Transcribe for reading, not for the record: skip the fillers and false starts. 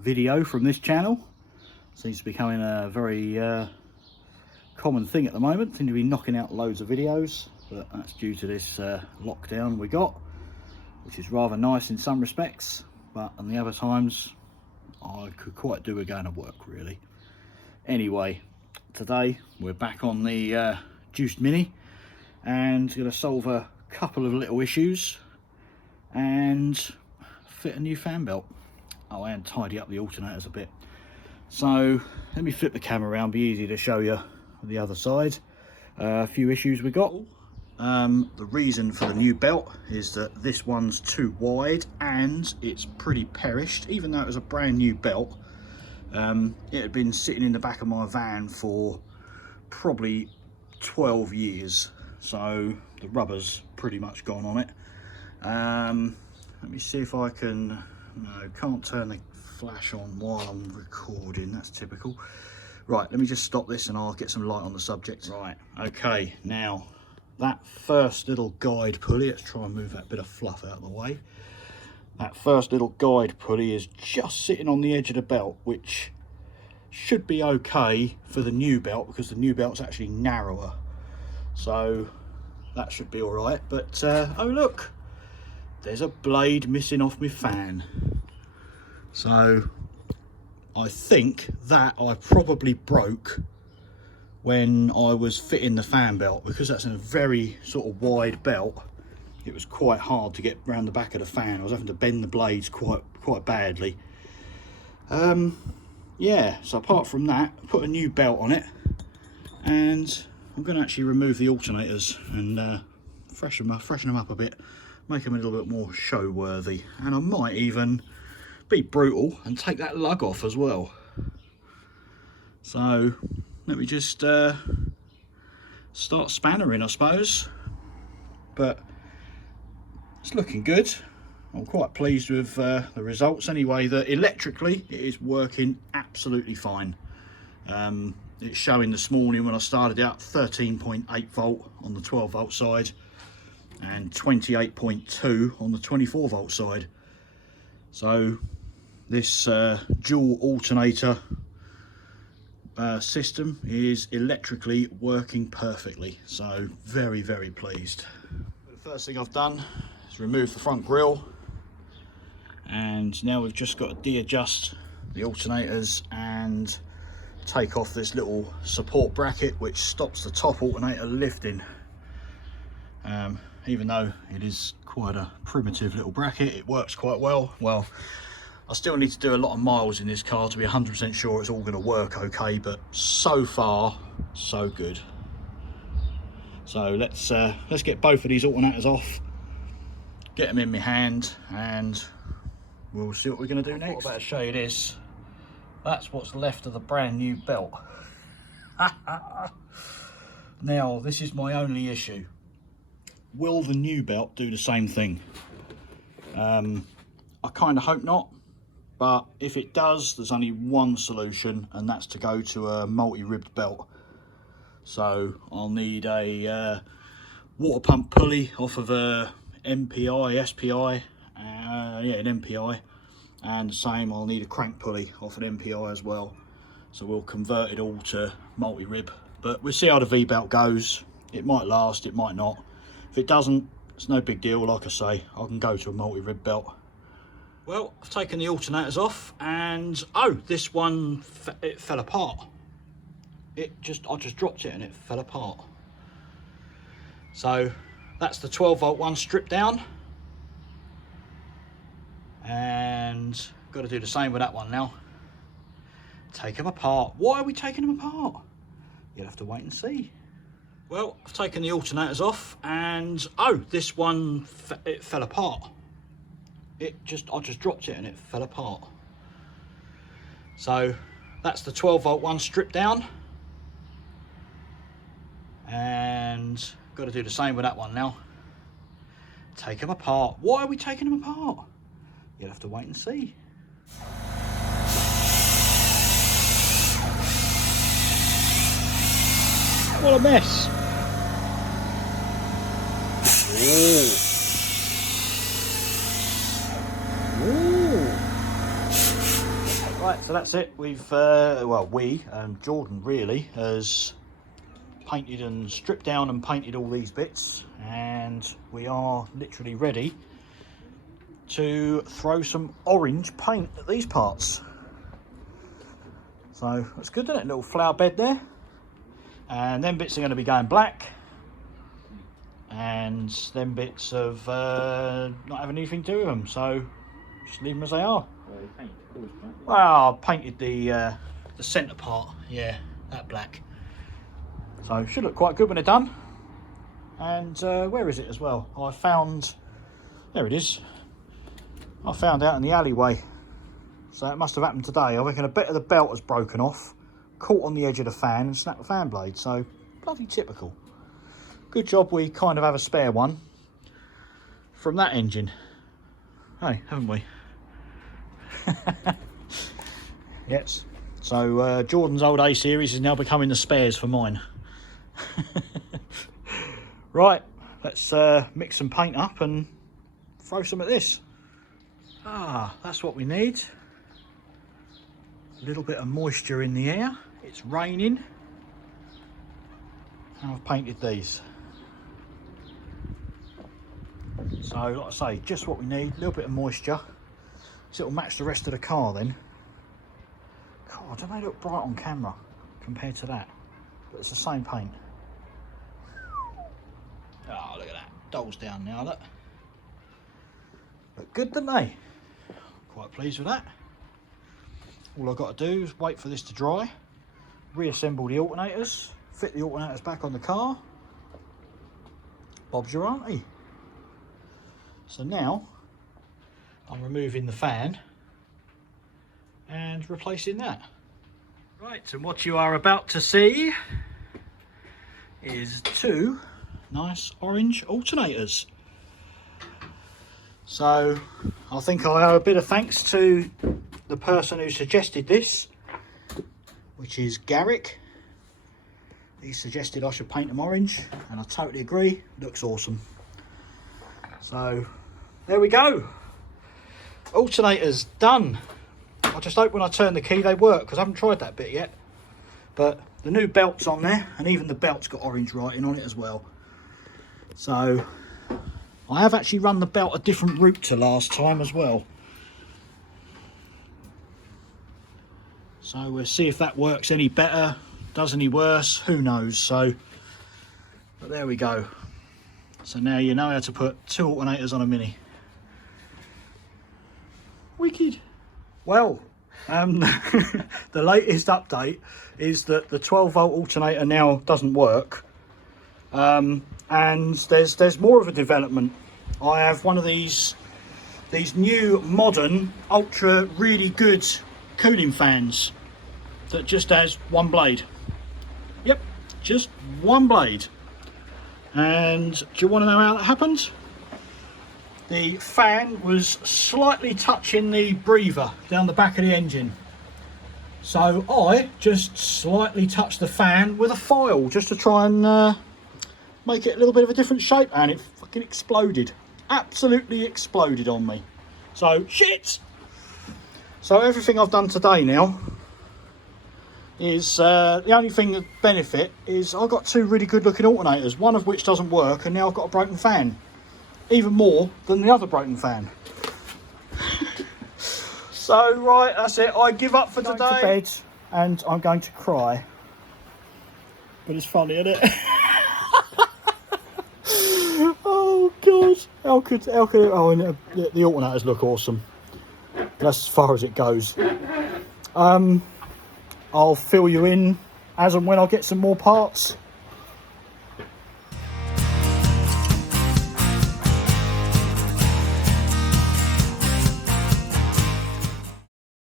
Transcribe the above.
video from this channel. Seems to be becoming a very common thing at the moment. Seem to be knocking out loads of videos, but that's due to this lockdown we got, which is rather nice in some respects, but on the other times I could quite do with going to work really. Anyway, today we're back on the Juiced Mini and going to solve a couple of little issues and fit a new fan belt. Oh, and tidy up the alternators a bit. So let me flip the camera around, be easy to show you the other side. A few issues we got. The reason for the new belt is that this one's too wide and it's pretty perished. Even though it was a brand new belt, it had been sitting in the back of my van for probably 12 years, so the rubber's pretty much gone on it. Let me see if I can, no, can't turn the flash on while I'm recording, that's typical. Right, let me just stop this and I'll get some light on the subject. Right, okay, now that first little guide pulley, let's try and move that bit of fluff out of the way. That first little guide pulley is just sitting on the edge of the belt, which should be okay for the new belt because the new belt's actually narrower. So that should be all right, but oh look, there's a blade missing off my fan. So I think that I probably broke when I was fitting the fan belt, because that's a very sort of wide belt. It was quite hard to get around the back of the fan. I was having to bend the blades quite badly. Yeah, so apart from that, I put a new belt on it, and I'm going to actually remove the alternators and freshen them up a bit, make them a little bit more show worthy, and I might even be brutal and take that lug off as well. So let me just start spannering, I suppose, but it's looking good. I'm quite pleased with the results anyway. That electrically it is working absolutely fine. It's showing this morning when I started out 13.8 volt on the 12 volt side and 28.2 on the 24 volt side. So this dual alternator system is electrically working perfectly, so very pleased. The first thing I've done is remove the front grille, and now we've just got to de-adjust the alternators and take off this little support bracket which stops the top alternator lifting. Even though it is quite a primitive little bracket, it works quite well. Well, I still need to do a lot of miles in this car to be 100% sure it's all going to work okay, but so far so good. So let's get both of these alternators off, get them in my hand, and we'll see what we're going to do next. I better show you this. That's what's left of the brand new belt. Now this is my only issue. Will the new belt do the same thing? I kind of hope not, but if it does, there's only one solution, and that's to go to a multi-ribbed belt. So I'll need a water pump pulley off of a MPI, SPI, yeah, an MPI, and the same, I'll need a crank pulley off an MPI as well. So we'll convert it all to multi-rib, but we'll see how the V-belt goes. It might last, it might not. If it doesn't, it's no big deal. Like I say, I can go to a multi-rib belt. Well, I've taken the alternators off, and oh, this one, it fell apart. I just dropped it and it fell apart. So that's the 12 volt one stripped down, and got to do the same with that one now. Take them apart. Why are we taking them apart? You'll have to wait and see. Well, I've taken the alternators off, and oh, this one, it fell apart. I just dropped it and it fell apart. So that's the 12 volt one stripped down, and got to do the same with that one now. Take them apart. Why are we taking them apart? You'll have to wait and see. What a mess. Ooh. Ooh. Right, so that's it. We've, well, we, and Jordan really, has painted and stripped down and painted all these bits, and we are literally ready to throw some orange paint at these parts. So that's good, isn't it? Little flower bed there. And them bits are going to be going black. And them bits of not having anything to do with them, so just leave them as they are. Well, I painted the centre part, yeah, that black. So should look quite good when they're done. And where is it as well? I found, there it is. I found out in the alleyway. So it must have happened today. I reckon a bit of the belt has broken off, caught on the edge of the fan and snapped the fan blade. So bloody typical. Good job we kind of have a spare one from that engine. Hey, haven't we? Yes. So Jordan's old A series is now becoming the spares for mine. Right, let's mix some paint up and throw some at this. Ah, that's what we need. A little bit of moisture in the air. It's raining. And I've painted these. So, like I say, just what we need. A little bit of moisture. So it'll match the rest of the car then. God, don't they look bright on camera compared to that? But it's the same paint. Oh, look at that. Doll's down now, look. Look good, don't they? Quite pleased with that. All I've got to do is wait for this to dry, reassemble the alternators, fit the alternators back on the car. Bob's your auntie. So now I'm removing the fan and replacing that. Right, and what you are about to see is two nice orange alternators. So I think I owe a bit of thanks to the person who suggested this, which is Garrick. He suggested I should paint them orange, and I totally agree. Looks awesome. So there we go. Alternators done. I just hope when I turn the key they work, because I haven't tried that bit yet. But the new belt's on there, and even the belt's got orange writing on it as well. So I have actually run the belt a different route to last time as well. So we'll see if that works any better, does any worse, who knows. So, but there we go. So now you know how to put two alternators on a Mini. Wicked. Well, the latest update is that the 12-volt alternator now doesn't work. And there's more of a development. I have one of these new modern ultra really good cooling fans that just has one blade. Yep, just one blade. And do you want to know how that happened? The fan was slightly touching the breather down the back of the engine. So I just slightly touched the fan with a file just to try and make it a little bit of a different shape, and it fucking exploded. Absolutely exploded on me. So shit. So everything I've done today now is the only thing that benefit is I've got two really good looking alternators, one of which doesn't work, and now I've got a broken fan, even more than the other broken fan. So right, that's it. I give up for today. To bed, and I'm going to cry. But it's funny, isn't it? Oh god, how could oh, and the alternators look awesome. That's as far as it goes. I'll fill you in as and when I get some more parts.